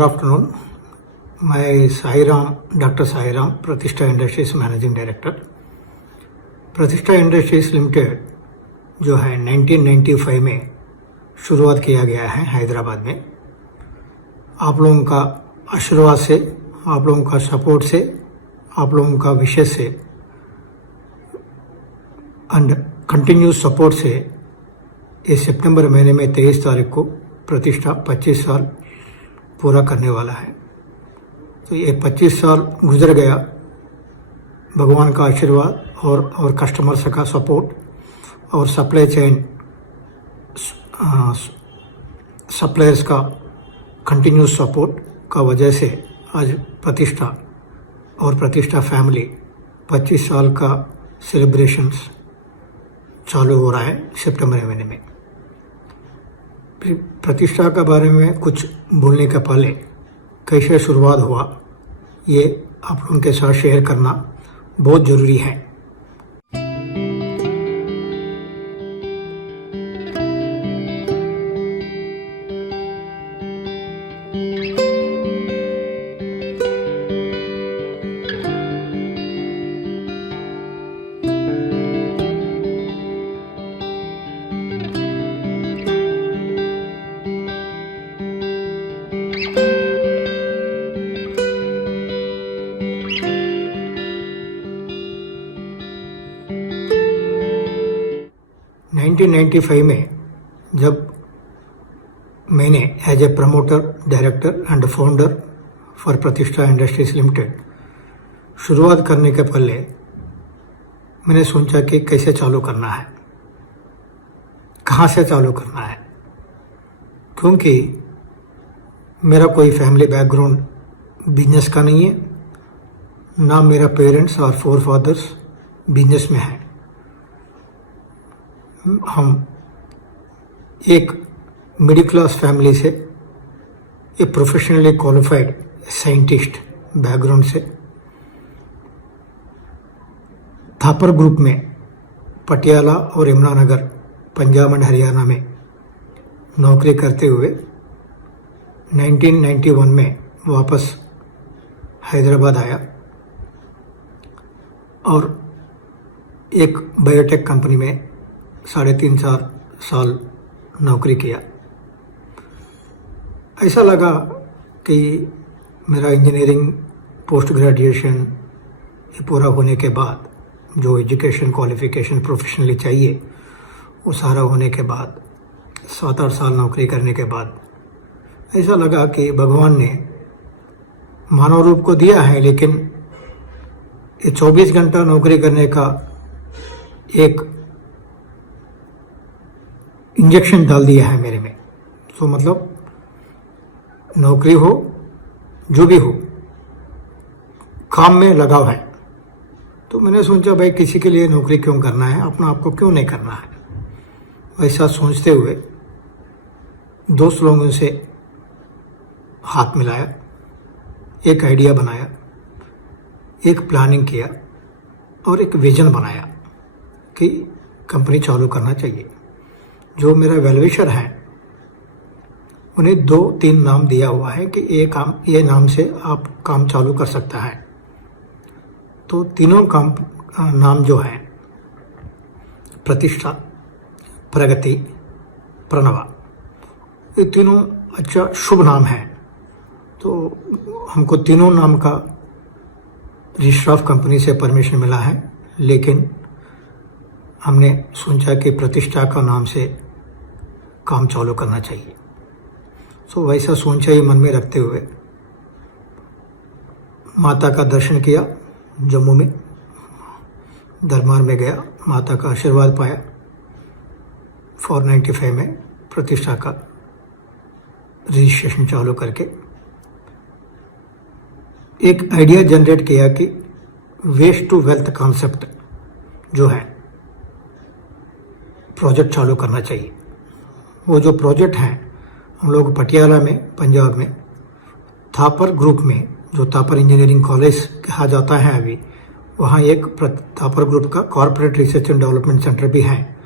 Good afternoon. मैं doctor Sai Ram, प्रतिष्ठा industries managing director. प्रतिष्ठा इंडस्ट्रीज लिमिटेड जो है 1995 में शुरुआत किया गया है हैदराबाद में। आप लोगों का आशीर्वाद से, आप लोगों का सपोर्ट से, आप लोगों का विशेष से एंड कंटिन्यूस सपोर्ट से इस सितंबर महीने में 23 तारीख को प्रतिष्ठा 25 साल पूरा करने वाला है। तो ये 25 साल गुजर गया, भगवान का आशीर्वाद और कस्टमर्स का सपोर्ट और सप्लाई चेन सप्लायर्स का कंटिन्यूस सपोर्ट का वजह से आज प्रतिष्ठा और प्रतिष्ठा फैमिली 25 साल का सेलिब्रेशंस चालू हो रहा है सितंबर महीने में। प्रतिष्ठा के बारे में कुछ बोलने के पहले कैसे शुरुआत हुआ ये आप लोगों के साथ शेयर करना बहुत ज़रूरी है। नाइनटीन 1995 में जब मैंने as a promoter, director and founder for Pratishtha Industries Limited शुरुआत करने के पहले मैंने सोचा कि कैसे चालू करना है, कहाँ से चालू करना है, क्योंकि मेरा कोई फैमिली बैकग्राउंड बिजनेस का नहीं है, ना मेरा पेरेंट्स और फोर फादर्स बिजनेस में है। हम एक मिडिल क्लास फैमिली से, एक प्रोफेशनली क्वालिफाइड साइंटिस्ट बैकग्राउंड से थापर ग्रुप में पटियाला और यमुनानगर, पंजाब एंड हरियाणा में नौकरी करते हुए 1991 में वापस हैदराबाद आया और एक बायोटेक कंपनी में 3.5-4 साल नौकरी किया। ऐसा लगा कि मेरा इंजीनियरिंग पोस्ट ग्रेजुएशन ये पूरा होने के बाद जो एजुकेशन क्वालिफिकेशन प्रोफेशनली चाहिए वो सारा होने के बाद 7-8 साल नौकरी करने के बाद ऐसा लगा कि भगवान ने मानव रूप को दिया है, लेकिन ये 24 घंटा नौकरी करने का एक इंजेक्शन डाल दिया है मेरे में। तो मतलब नौकरी हो, जो भी हो, काम में लगाव है। तो मैंने सोचा भाई किसी के लिए नौकरी क्यों करना है, अपना आपको क्यों नहीं करना है। ऐसा सोचते हुए दोस्त लोगों से हाथ मिलाया, एक आइडिया बनाया, एक प्लानिंग किया और एक विजन बनाया कि कंपनी चालू करना चाहिए। जो मेरा वेलविशर है उन्हें 2-3 नाम दिया हुआ है कि ये नाम से आप काम चालू कर सकता है। तो तीनों काम नाम जो है प्रतिष्ठा, प्रगति, प्रणवा, ये तीनों अच्छा शुभ नाम है। तो हमको तीनों नाम का रजिस्टर ऑफ कंपनी से परमिशन मिला है, लेकिन हमने सोचा कि प्रतिष्ठा का नाम से काम चालू करना चाहिए। सो वैसा सोचा ही मन में रखते हुए माता का दर्शन किया, जम्मू में दरबार में गया, माता का आशीर्वाद पाया। 495 में प्रतिष्ठा का रजिस्ट्रेशन चालू करके एक आइडिया जनरेट किया कि वेस्ट टू वेल्थ कॉन्सेप्ट जो है प्रोजेक्ट चालू करना चाहिए। वो जो प्रोजेक्ट है हम लोग पटियाला में, पंजाब में थापर ग्रुप में, जो थापर इंजीनियरिंग कॉलेज कहा जाता है अभी, वहाँ एक थापर ग्रुप का corporate research and development centre भी है।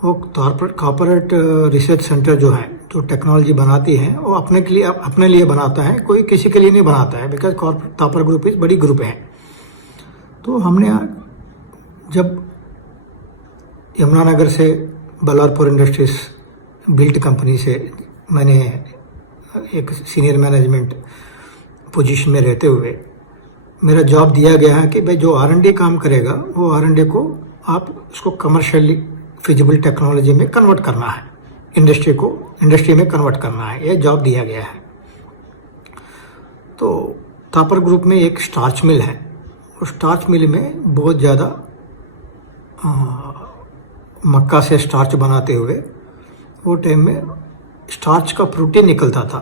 वो कॉर्पोरेट रिसर्च सेंटर जो है, जो टेक्नोलॉजी बनाती है, वो अपने लिए बनाता है, कोई किसी के लिए नहीं बनाता है, बिकॉज थापर ग्रुप इज बड़ी ग्रुप है। तो हमने जब यमुनानगर से बल्लारपुर इंडस्ट्रीज बिल्ट कंपनी से मैंने एक सीनियर मैनेजमेंट पोजीशन में रहते हुए मेरा जॉब दिया गया है कि भाई जो R&D काम करेगा वो R&D को आप उसको कमर्शियली फिजिबल टेक्नोलॉजी में कन्वर्ट करना है, इंडस्ट्री में कन्वर्ट करना है, ये जॉब दिया गया है। तो थापर ग्रुप में एक स्टार्च मिल है, उस स्टार्च मिल में बहुत ज़्यादा मक्का से स्टार्च बनाते हुए वो टाइम में स्टार्च का प्रोटीन निकलता था।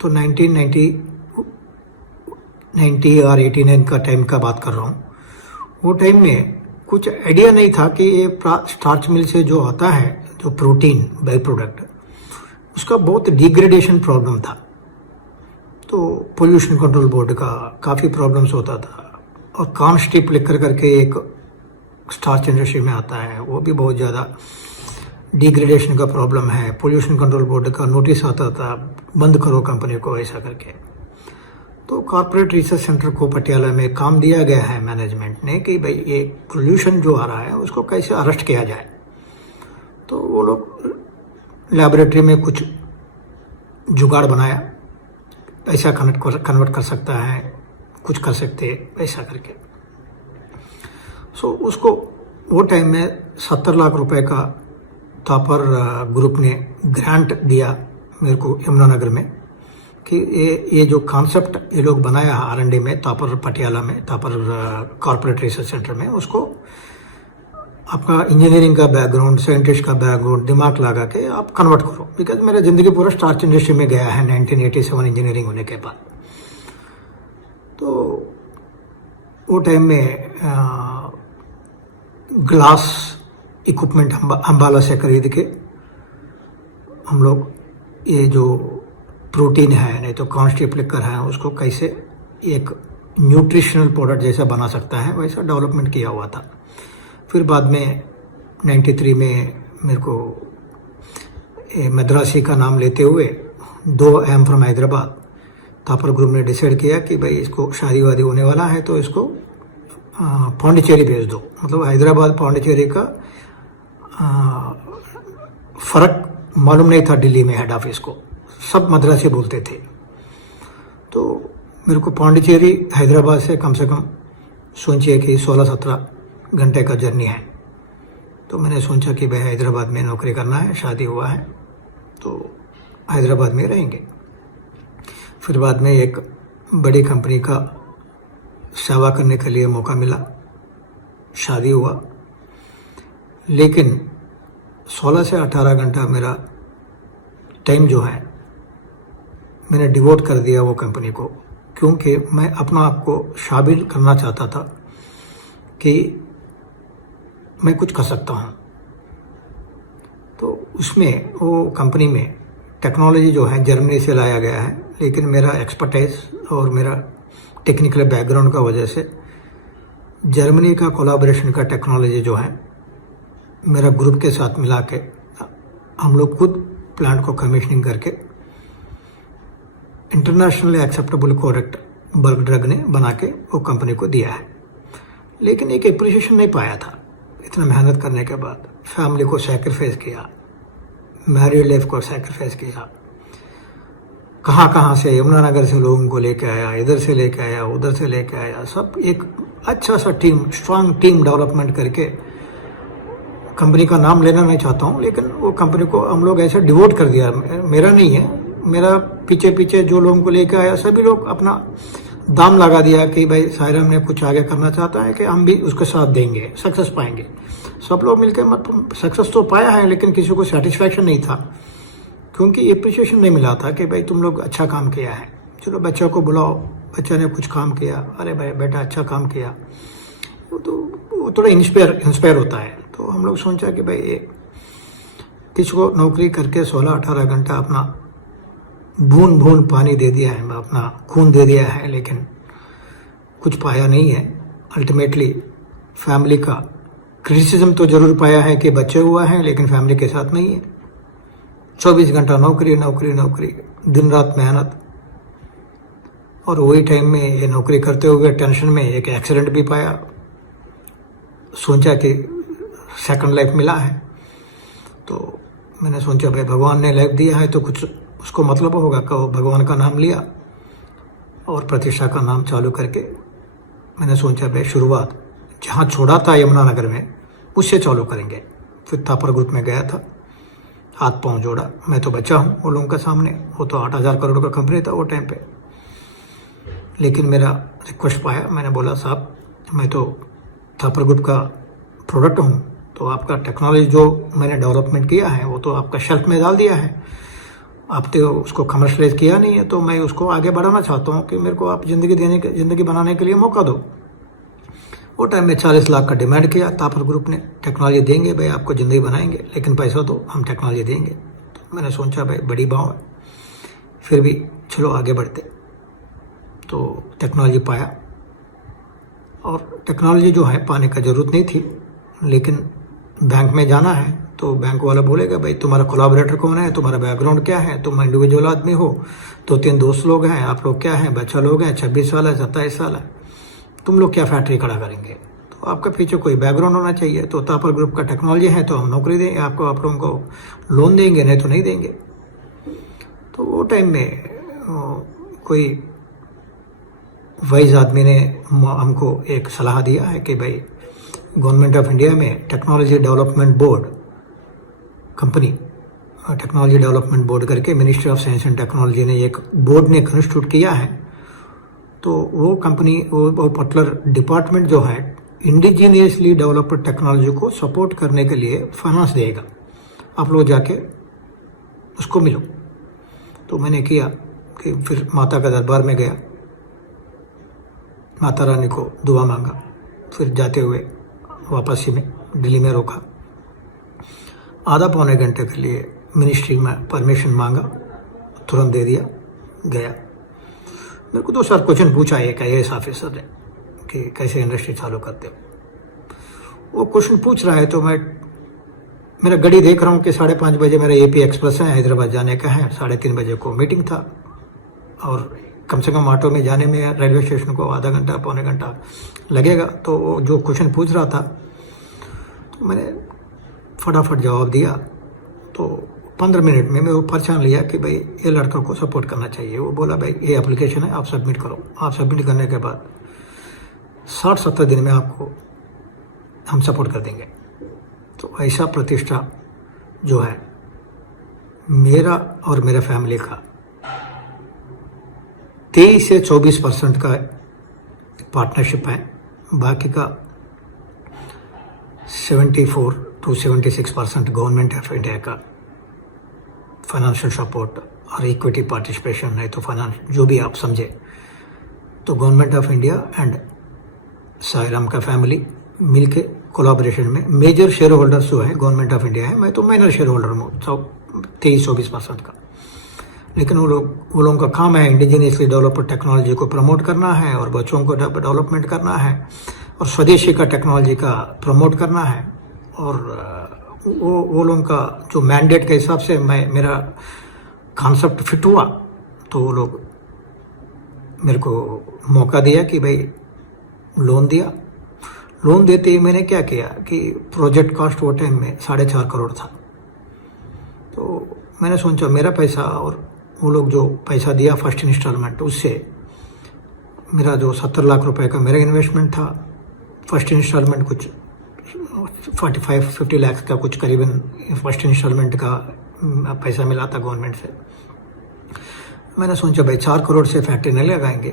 तो 1990 और 89 का टाइम का बात कर रहा हूँ। वो टाइम में कुछ आइडिया नहीं था कि ये स्टार्च मिल से जो आता है, जो प्रोटीन बाई प्रोडक्ट, उसका बहुत डिग्रेडेशन प्रॉब्लम था। तो पोल्यूशन कंट्रोल बोर्ड का काफ़ी प्रॉब्लम्स होता था, और कॉर्न स्ट्रिप लिकर करके एक स्टार्च इंडस्ट्री में आता है, वो भी बहुत ज़्यादा डिग्रेडेशन का प्रॉब्लम है। पोल्यूशन कंट्रोल बोर्ड का नोटिस आता था, बंद करो कंपनी को, ऐसा करके। तो कॉर्पोरेट रिसर्च सेंटर को पटियाला में काम दिया गया है मैनेजमेंट ने कि भाई ये पोल्यूशन जो आ रहा है उसको कैसे अरेस्ट किया जाए। तो वो लोग लैबोरेटरी में कुछ जुगाड़ बनाया, ऐसा कन्वर्ट कर सकता है, कुछ कर सकते, ऐसा करके। सो उसको वो टाइम में 70 लाख रुपए का थापर ग्रुप ने ग्रांट दिया मेरे को यमुनानगर में, कि ये जो कॉन्सेप्ट ये लोग बनाया R&D में थापर पटियाला में, थापर कॉर्पोरेट रिसर्च सेंटर में, उसको आपका इंजीनियरिंग का बैकग्राउंड, साइंटिस्ट का बैकग्राउंड दिमाग लगा के आप कन्वर्ट करो। बिकॉज मेरा ज़िंदगी पूरा स्टार्च इंडस्ट्री में गया है 1987 इंजीनियरिंग होने के बाद। तो वो टाइम में ग्लास इक्विपमेंट अम्बाला से खरीद के हम लोग ये जो प्रोटीन है, नहीं तो कॉन्स्टिप लिकर है, उसको कैसे एक न्यूट्रिशनल प्रोडक्ट जैसा बना सकता है, वैसा डेवलपमेंट किया हुआ था। फिर बाद में 93 में मेरे को मद्रासी का नाम लेते हुए 2 I am from Hyderabad, Thapar group ने डिसाइड किया कि भाई इसको शादी वादी होने वाला है तो इसको पौंडीचेरी भेज दो। मतलब हैदराबाद पौंडीचेरी का फ़र्क मालूम नहीं था दिल्ली में हेड ऑफिस को, सब मद्रासी बोलते थे। तो मेरे को पौंडीचेरी हैदराबाद से कम सोचिए कि 16-17 घंटे का जर्नी है। तो मैंने सोचा कि भाई हैदराबाद में नौकरी करना है, शादी हुआ है तो हैदराबाद में रहेंगे। फिर बाद में एक बड़ी कंपनी का सेवा करने के लिए मौका मिला, शादी हुआ। लेकिन 16 से 18 घंटा मेरा टाइम जो है मैंने डिवोट कर दिया वो कंपनी को, क्योंकि मैं अपना आप को शामिल करना चाहता था कि मैं कुछ कर सकता हूँ। तो उसमें वो कंपनी में टेक्नोलॉजी जो है जर्मनी से लाया गया है, लेकिन मेरा एक्सपर्टाइज और मेरा टेक्निकल बैकग्राउंड का वजह से जर्मनी का कोलैबोरेशन का टेक्नोलॉजी जो है मेरा ग्रुप के साथ मिला के हम लोग खुद प्लांट को कमीशनिंग करके internationally acceptable product bulk drug ने बना के वो कंपनी को दिया है। लेकिन एक एप्रिशिएशन नहीं पाया था इतना मेहनत करने के बाद। फैमिली को सैक्रिफाइस किया, मैरिड लाइफ को सैक्रिफाइस किया, कहाँ से यमुनानगर से लोगों को लेके आया, इधर से लेके आया, उधर से लेके आया, सब एक अच्छा सा टीम, स्ट्रांग टीम डेवलपमेंट करके। कंपनी का नाम लेना नहीं चाहता हूँ, लेकिन वो कंपनी को हम लोग ऐसे डिवोट कर दिया। मेरा नहीं है, मेरा पीछे जो लोगों को लेके आया सभी लोग अपना दाम लगा दिया कि भाई सायरम ने कुछ आगे करना चाहता है कि हम भी उसके साथ देंगे, सक्सेस पाएंगे। सब लोग मिलकर मतलब सक्सेस तो पाया है, लेकिन किसी को सेटिस्फैक्शन नहीं था, क्योंकि अप्रिशिएशन नहीं मिला था कि भाई तुम लोग अच्छा काम किया है। चलो बच्चों को बुलाओ, बच्चा ने कुछ काम किया, अरे भाई बेटा अच्छा काम किया, वो थोड़ा इंस्पायर होता है। तो हम लोग सोचा कि भाई किसी को नौकरी करके 16-18 घंटा अपना बूंद पानी दे दिया है, अपना खून दे दिया है, लेकिन कुछ पाया नहीं है। अल्टीमेटली फैमिली का क्रिटिसिज्म तो जरूर पाया है कि बच्चे हुआ है लेकिन फैमिली के साथ नहीं है। 24 घंटा नौकरी नौकरी नौकरी, दिन रात मेहनत। और वही टाइम में ये नौकरी करते हुए टेंशन में एक एक्सीडेंट भी पाया। सोचा कि सेकंड लाइफ मिला है, तो मैंने सोचा भाई भगवान ने लाइफ दिया है तो कुछ उसको मतलब होगा। कहो भगवान का नाम लिया और प्रतिष्ठा का नाम चालू करके मैंने सोचा भाई शुरुआत जहाँ छोड़ा था यमुनानगर में उससे चालू करेंगे। फिर थापर ग्रुप में गया था, हाथ पांव जोड़ा। मैं तो बच्चा हूँ वो लोगों के सामने, वो तो 8,000 करोड़ का कंपनी था वो टाइम पे। लेकिन मेरा रिक्वेस्ट पाया, मैंने बोला साहब मैं तो थापर ग्रुप का प्रोडक्ट हूँ, तो आपका टेक्नोलॉजी जो मैंने डेवलपमेंट किया है वो तो आपका शेल्फ में डाल दिया है, आप तो उसको कमर्शलाइज किया नहीं है। तो मैं उसको आगे बढ़ाना चाहता हूँ कि मेरे को आप ज़िंदगी बनाने के लिए मौका दो। वो टाइम में 40 लाख का डिमांड किया थापर ग्रुप ने। टेक्नोलॉजी देंगे भाई, आपको ज़िंदगी बनाएंगे, लेकिन पैसा तो हम टेक्नोलॉजी देंगे। तो मैंने सोचा भाई बड़ी बात है, फिर भी चलो आगे बढ़ते। तो टेक्नोलॉजी पाया, और टेक्नोलॉजी जो है पाने का ज़रूरत नहीं थी, लेकिन बैंक में जाना है तो बैंक वाला बोलेगा भाई तुम्हारा कोलैबोरेटर कौन है, तुम्हारा बैकग्राउंड क्या है, तुम इंडिविजुअल आदमी हो, 2-3 दोस्त लोग हैं, आप लोग क्या हैं, बच्चा लोग हैं, 26 साल है, 27 साल है, तुम लोग क्या फैक्ट्री खड़ा करेंगे। तो आपका पीछे कोई बैकग्राउंड होना चाहिए। तो थापर ग्रुप का टेक्नोलॉजी है तो हम नौकरी देंगे आपको, आप लोगों को लोन देंगे, नहीं तो नहीं देंगे। तो वो टाइम में कोई वाइज आदमी ने हमको एक सलाह दिया है कि भाई गवर्नमेंट ऑफ इंडिया में technology development board company, technology development board करके ministry of science and technology ने एक बोर्ड ने कंस्टिट्यूट किया है। तो वो कंपनी, वो पर्टिकुलर डिपार्टमेंट जो है इंडिजीनियसली डेवलप्ड टेक्नोलॉजी को सपोर्ट करने के लिए फाइनेंस देगा, आप लोग जाके उसको मिलो। तो मैंने किया कि फिर माता का दरबार में गया, माता रानी को दुआ मांगा, फिर जाते हुए वापस ही में दिल्ली में रोका। आधा पौने घंटे के लिए मिनिस्ट्री में परमिशन मांगा, तुरंत दे दिया, गया। मेरे को 2-4 क्वेश्चन पूछा एक IAS ऑफिसर ने कि कैसे इंडस्ट्री चालू करते हो। वो क्वेश्चन पूछ रहा है तो मैं मेरा घड़ी देख रहा हूँ कि 5:30 बजे मेरा AP एक्सप्रेस है, हैदराबाद जाने का है, 3:30 बजे को मीटिंग था, और कम से कम ऑटो में जाने में रेलवे स्टेशन को आधा घंटा पौने घंटा लगेगा। तो वो जो क्वेश्चन पूछ रहा था तो मैंने फटाफट जवाब दिया। तो 15 मिनट में मैं वो पहचान लिया कि भाई ये लड़का को सपोर्ट करना चाहिए। वो बोला भाई ये एप्लीकेशन है, आप सबमिट करो। आप सबमिट करने के बाद 60-70 दिन में आपको हम सपोर्ट कर देंगे। तो ऐसा प्रतिष्ठा जो है मेरा और मेरे फैमिली का 23 से 24% का पार्टनरशिप है, बाकी का 74 to 76% गवर्नमेंट ऑफ इंडिया का फाइनेंशियल सपोर्ट और इक्विटी पार्टिसिपेशन है। तो फाइनेंस जो भी आप समझे, तो government of India and Sairam का फैमिली मिलके कोलैबोरेशन में मेजर शेयर होल्डर्स जो है गवर्नमेंट ऑफ इंडिया है, मैं तो माइनर शेयर होल्डर हूँ 23-24% का। लेकिन वो लोगों का काम है इंडिजीनियसली डेवलप्ड टेक्नोलॉजी को प्रमोट करना है, और बच्चों को डेवलपमेंट करना है, और स्वदेशी का टेक्नोलॉजी का प्रमोट करना है। और वो लोगों का जो मैंडेट के हिसाब से मेरा कॉन्सेप्ट फिट हुआ, तो वो लोग मेरे को मौका दिया कि भाई लोन दिया। लोन देते ही मैंने क्या किया कि प्रोजेक्ट कॉस्ट वो टाइम में 4.5 करोड़ था। तो मैंने सोचा मेरा पैसा और वो लोग जो पैसा दिया फर्स्ट इंस्टॉलमेंट, उससे मेरा जो 70 लाख रुपए का मेरा इन्वेस्टमेंट था, फर्स्ट इंस्टॉलमेंट कुछ 45-50 लाख का कुछ करीबन फर्स्ट इंस्टॉलमेंट का पैसा मिला था गवर्नमेंट से। मैंने सोचा भाई 4 करोड़ से फैक्ट्री नहीं लगाएंगे,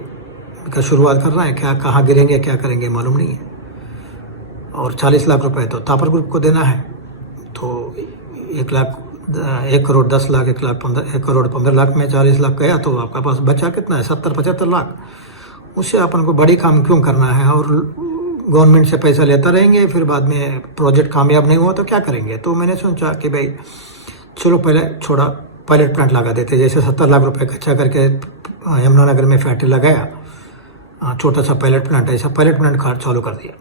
बिकॉज शुरुआत कर रहा है, क्या कहाँ गिरेंगे क्या करेंगे मालूम नहीं है। और 40 लाख रुपए तो थापर ग्रुप को देना है, तो 1 करोड़ 10 लाख 1 करोड़ 15 लाख में 40 लाख गया, तो आपका पास बचा कितना है 70-75 लाख। उससे अपन को बड़ी काम क्यों करना है, और गवर्नमेंट से पैसा लेता रहेंगे, फिर बाद में प्रोजेक्ट कामयाब नहीं हुआ तो क्या करेंगे। तो मैंने सोचा कि भाई चलो पहले छोड़ा पायलट प्लांट लगा देते। जैसे 70 लाख रुपए खर्चा करके यमुनानगर में फैक्ट्री लगाया, छोटा सा पायलट प्लांट, ऐसा पायलट प्लांट चालू कर दिया।